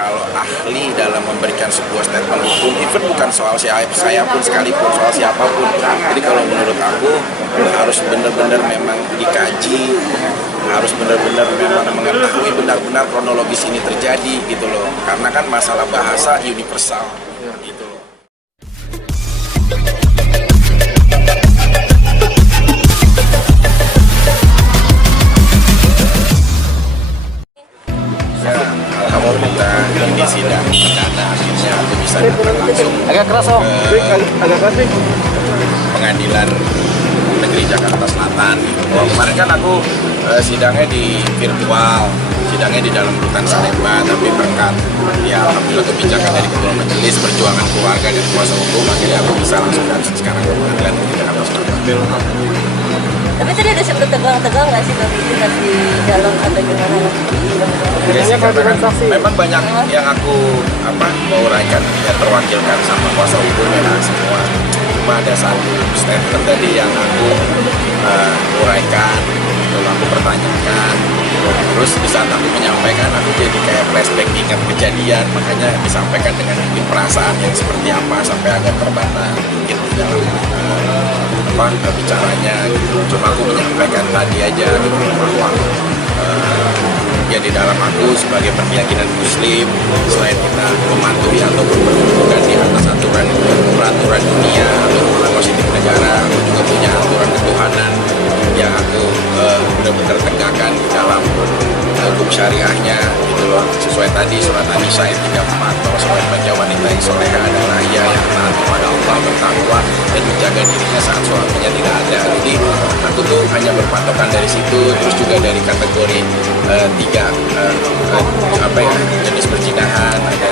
kalau ahli dalam memberikan sebuah statement hukum, even bukan soal saya pun sekalipun, soal siapapun. Jadi kalau menurut aku harus benar-benar memang dikaji, harus benar-benar memang mengetahui benar-benar kronologis ini terjadi gitu loh. Karena kan masalah bahasa universal gitu loh. Ya, alhamdulillah ini sidang perdana akhirnya aku bisa datang langsung agak keras om, agak keras nih. Pengadilan Negeri Jakarta Selatan. Kemarin kan aku sidangnya di virtual, sidangnya di dalam rutan Salemba, tapi berkat ya alhamdulillah kebijakan dari Ketua Majelis Perjuangan Keluarga dan Kuasa Hukum akhirnya aku bisa langsung datang sekarang ke Pengadilan Negeri Jakarta Selatan. Tapi tadi ada sempat tegang-tegang nggak sih Bang itu pas di dalam atau gimana? Biasanya kalau dengan saksi. Memang banyak yang aku mau uraikan ya terwakilkan sama kuasa hukum ya semua. Cuma ada satu statement tadi yang aku uraikan, lalu aku pertanyakan. Terus di saat aku menyampaikan, aku jadi kayak flashback ingat kejadian, makanya disampaikan dengan mungkin perasaan yang seperti apa sampai agak terbata mungkin di dalam bicaranya gitu. Cuma aku menyampaikan tadi aja gitu bahwa ya di dalam aku sebagai berkeyakinan muslim, selain kita mematuhi atau berkedudukan di atas peraturan dunia atau positif negara, aku juga punya aturan ketuhanan yang aku benar-benar tegakkan di dalam hukum syariahnya gitu loh, sesuai tadi surat An-Nisa ayat 34 bahwa seorang bagi wanita yang soleha adalah ia yang taat kepada Allah, bertakwa dan menjaga dirinya saat suaminya tidak ada. Jadi aku tuh hanya berpatokan dari situ. Terus juga dari kategori tiga jenis perzinahan, ada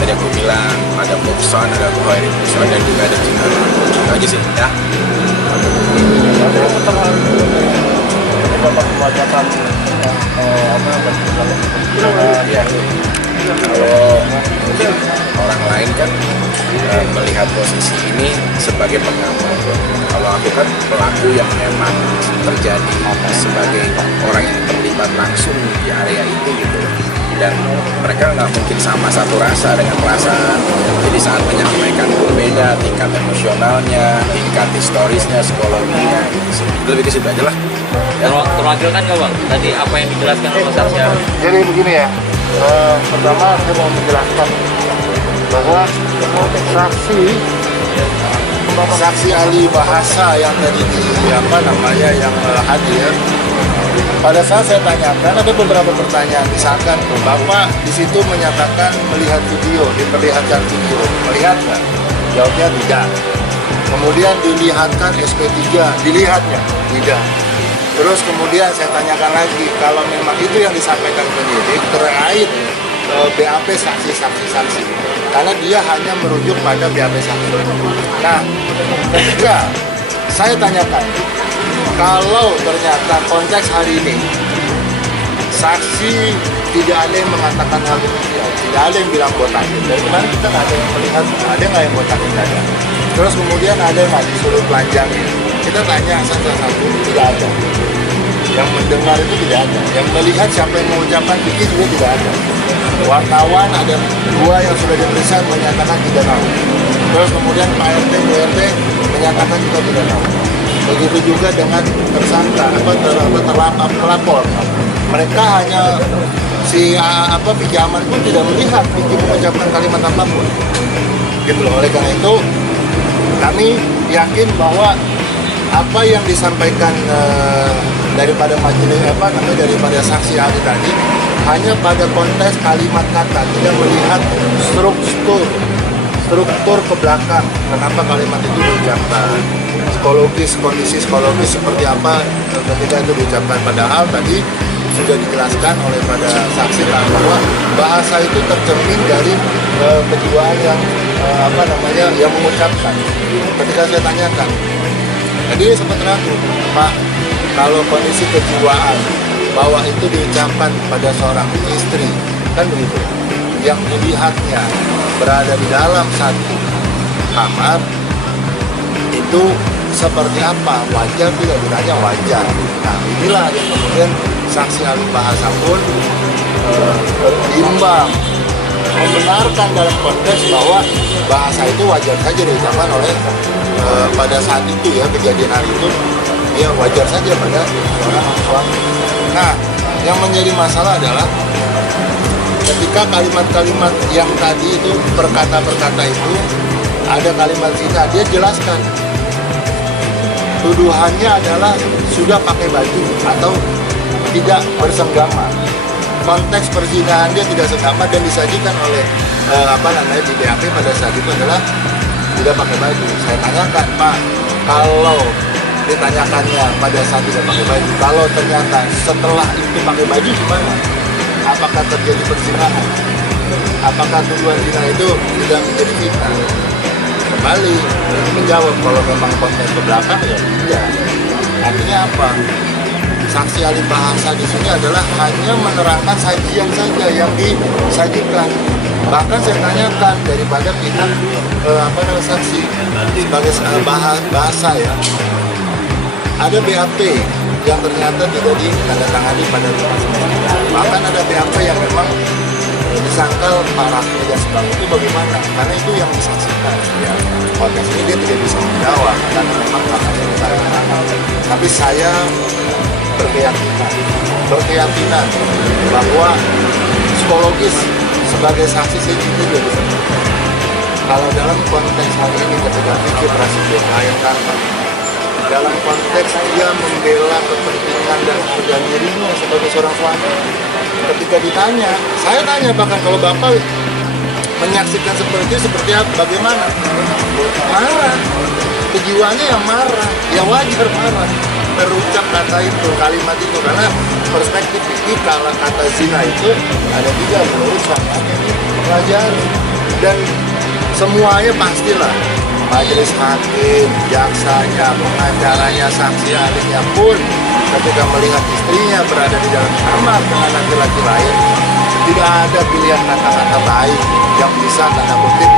tadi aku bilang ada muhsan, ada ghairul muhsan, dan juga ada zina. Itu aja sih ya. Kalau mungkin orang lain kan melihat posisi ini sebagai pengamat. Kalau aku kan pelaku yang memang terjadi sebagai orang yang terlibat langsung di area itu gitu. Dan mereka nggak mungkin sama satu rasa dengan perasaan. Jadi saat menyampaikan berbeda tingkat emosionalnya, tingkat historisnya, psikologinya, gitu. Lebih ke situ aja lah. Terwakilkan nggak bang? Tadi apa yang dijelaskan oleh saksi? Jadi begini ya, pertama saya mau menjelaskan bahwa saksi ahli bahasa yang tadi yang hadir. Pada saat saya tanyakan ada beberapa pertanyaan, misalkan Bapak di situ menyatakan melihat video, diperlihatkan video, melihat nggak? Jawabnya tidak. Kemudian dilihatkan SP3, dilihatnya tidak. Terus kemudian saya tanyakan lagi, kalau memang itu yang disampaikan penyidik terkait BAP saksi-saksi, karena dia hanya merujuk pada BAP saksi. Nah, ketika saya tanyakan, kalau ternyata konteks hari ini saksi tidak ada yang mengatakan hal demikian, tidak ada yang bilang botakin. Dari kemarin kita nggak ada yang melihat, ada nggak yang botakin ada. Terus kemudian ada nggak disuruh telanjangin. Kita tanya satu-satu, tidak ada. Yang mendengar itu tidak ada. Yang melihat siapa yang mengucapkan itu juga tidak ada. Wartawan ada 2 yang sudah diperiksa menyatakan tidak tahu. Terus kemudian Pak RT, Bu RT menyatakan juga tidak tahu. Begitu juga dengan tersangka terlapor. Mereka hanya Vicky Aman pun tidak melihat Vicky mengucapkan kalimat apapun. Gitu loh. Oleh karena itu kami yakin bahwa apa yang disampaikan daripada majelis daripada saksi ahli tadi hanya pada konteks kalimat kata, tidak melihat struktur ke belakang kenapa kalimat itu diucapkan, kondisi psikologis seperti apa ketika itu diucapkan. Padahal tadi sudah dijelaskan oleh pada saksi bahwa bahasa itu tercermin dari kejiwaan yang mengucapkan. Ketika saya tanyakan, jadi sempat ragu, Pak, kalau kondisi kejiwaan bahwa itu diucapkan pada seorang istri, kan begitu, yang dilihatnya berada di dalam satu kamar, itu seperti apa? Wajar tidak? Ditanya wajar. Nah, inilah yang kemudian saksi ahli bahasa pun berimbang membenarkan dalam konteks bahwa bahasa itu wajar saja diucapkan oleh pada saat itu ya, kejadian hari itu ya wajar saja pada seorang suami. Nah, yang menjadi masalah adalah ketika kalimat-kalimat yang tadi itu, perkata-perkata itu, ada kalimat zina, dia jelaskan tuduhannya adalah sudah pakai baju atau tidak bersenggama. Konteks perzinahan dia tidak senggama dan disajikan oleh di BAP pada saat itu adalah tidak pakai baju. Saya tanyakan, Pak, kalau ditanyakannya pada saat tidak pakai baju, kalau ternyata setelah itu pakai baju gimana? Apakah terjadi perzinahan? Apakah tuduhan zina itu tidak menjadi fitnah? Kembali menjawab kalau memang konteks ke belakang ya tidak. Artinya apa? Saksi ahli bahasa di sini adalah hanya menerangkan sajian saja yang disajikan. Bahkan saya tanyakan daripada pihak saksi sebagai bahasa ya. Ada BAP yang ternyata tidak ditandatangani pada tempat semestinya. Bahkan ada BAP yang memang disangkal parahnya dan sebagainya, itu bagaimana? Karena itu yang disaksikan ya. Konteks ini dia tidak bisa menjawab karena memang katanya ditandatangani. Tapi saya berkeyakinan bahwa psikologis sebagai saksi saya juga bisa. Kalau dalam konteks hari ini ketika Vicky Prasetyo melahirkan, dalam konteks dia membela kepentingan dan harga dirinya sebagai seorang suami, ketika ditanya, saya tanya bahkan kalau Bapak menyaksikan seperti itu seperti apa, bagaimana? Marah, kejiwaannya yang marah, ya wajar marah terucap kata itu, kalimat itu, karena perspektif ini kalau kata zina itu ada 3 urusan yang dipelajari dan semuanya pastilah majelis hakim, jaksanya, pengacaranya, saksi ahlinya pun ketika melihat istrinya berada di dalam kamar dengan laki-laki lain, tidak ada pilihan kata-kata baik yang bisa tanda kutip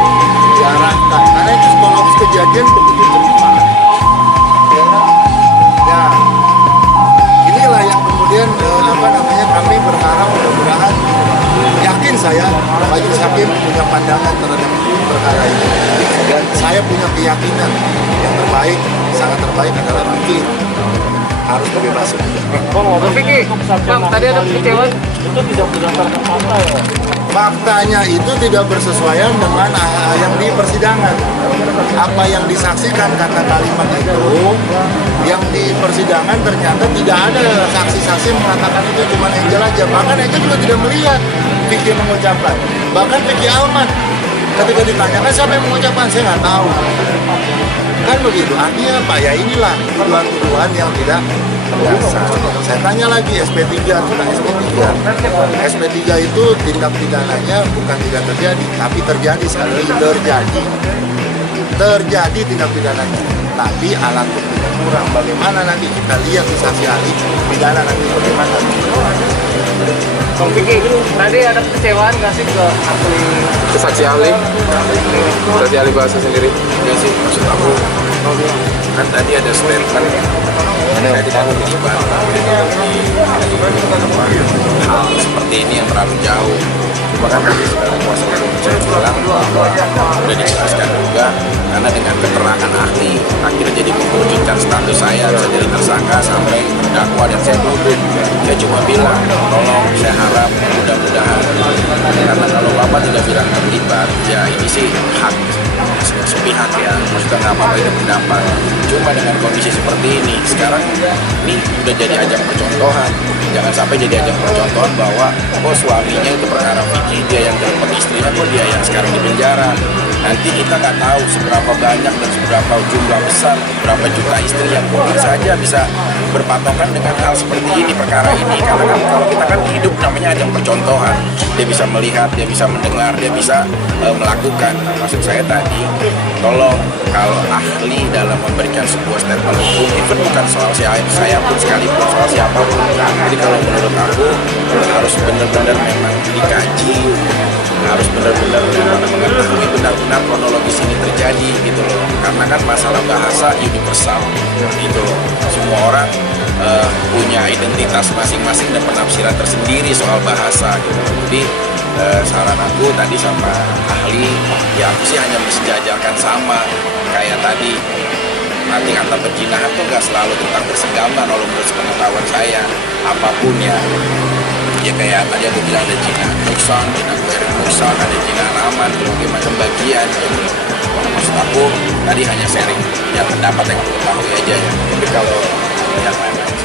diarahkan, karena itu psikologis kejadian begitu cepat. Ya, inilah yang kemudian kami berharap mudah-mudahan, yakin saya majelis hakim punya pandangan terhadap perkara ini dan saya punya keyakinan yang terbaik, sangat terbaik adalah Vicky harus dibebaskan. Bang Vicky, Bang, tadi ada kekecewaan itu tidak berdasarkan fakta ya? Faktanya itu tidak bersesuaian dengan yang di persidangan. Apa yang disaksikan kata kalimat itu, yang di persidangan ternyata tidak ada saksi-saksi mengatakan itu, cuma Angel aja. Bahkan Angel juga tidak melihat Vicky mengucapkan. Bahkan Vicky Alman ketika ditanyakan siapa yang mengucapkan, saya nggak tahu. Kan begitu, artinya apa ya, inilah tuduhan-tuduhan yang tidak berdasar. Saya tanya lagi SP3 tentang SP3. SP3 itu tindak pidananya bukan tidak terjadi, tapi terjadi sekali lagi terjadi tindak pidananya. Tapi alat buktinya kurang. Bagaimana nanti kita lihat di saksi ahli pidana nanti bagaimana? Bang Vicky, tadi ada kekecewaan nggak sih ke ahli? Ke saksi ahli bahasa sendiri. Ya sih, maksud aku kan tadi ada statement saya tidak terlibat hal seperti ini yang terlalu jauh. Bahkan tadi kuasa hukum saya bilang bahwa sudah dijelaskan juga, karena dengan keterangan ahli akhirnya jadi mewujudkan status saya jadi tersangka sampai terdakwa dan saya tuntut. Saya cuma bilang, tolong saya harap mudah-mudahan, karena kalau Bapak tidak bilang terlibat, ya ini sih hak sepihak ya, maksudnya nggak apa-apa itu pendapat. Cuma dengan kondisi seperti ini, sekarang ini udah jadi ajang percontohan. Jangan sampai jadi ajang percontohan bahwa suaminya itu perkara Vicky, dia yang dapat istrinya, dia yang sekarang di penjara. Nanti kita nggak tahu seberapa banyak dan seberapa jumlah besar, berapa juta istri yang mungkin saja bisa berpatokan dengan hal seperti ini, perkara ini. Karena kan kalau kita kan hidup namanya ajang percontohan, dia bisa melihat, dia bisa mendengar, dia bisa melakukan. Nah, maksud saya tadi, tolong kalau ahli dalam memberikan sebuah statement hukum, even bukan soal saya pun sekalipun, soal siapapun. Jadi kalau menurut aku harus benar-benar memang dikaji, harus benar-benar mengetahui benar-benar kronologis ini terjadi gitu loh. Karena kan masalah bahasa universal gitu loh. Semua orang punya identitas masing-masing dan penafsiran tersendiri soal bahasa gitu. Jadi saran aku tadi sama ahli, ya aku sih hanya mensejajarkan sama kayak tadi. Nanti kata perzinahan tuh nggak selalu tentang bersenggama kalau menurut pengetahuan saya, apapun ya. Ya kayak tadi aku bilang ada zina nuksan, zina kuerik nuksan, ada zina aman, berbagai macam bagian gitu. Maksud aku tadi hanya sharing ya pendapat yang aku ketahui aja ya. Tapi kalau yang lain-lain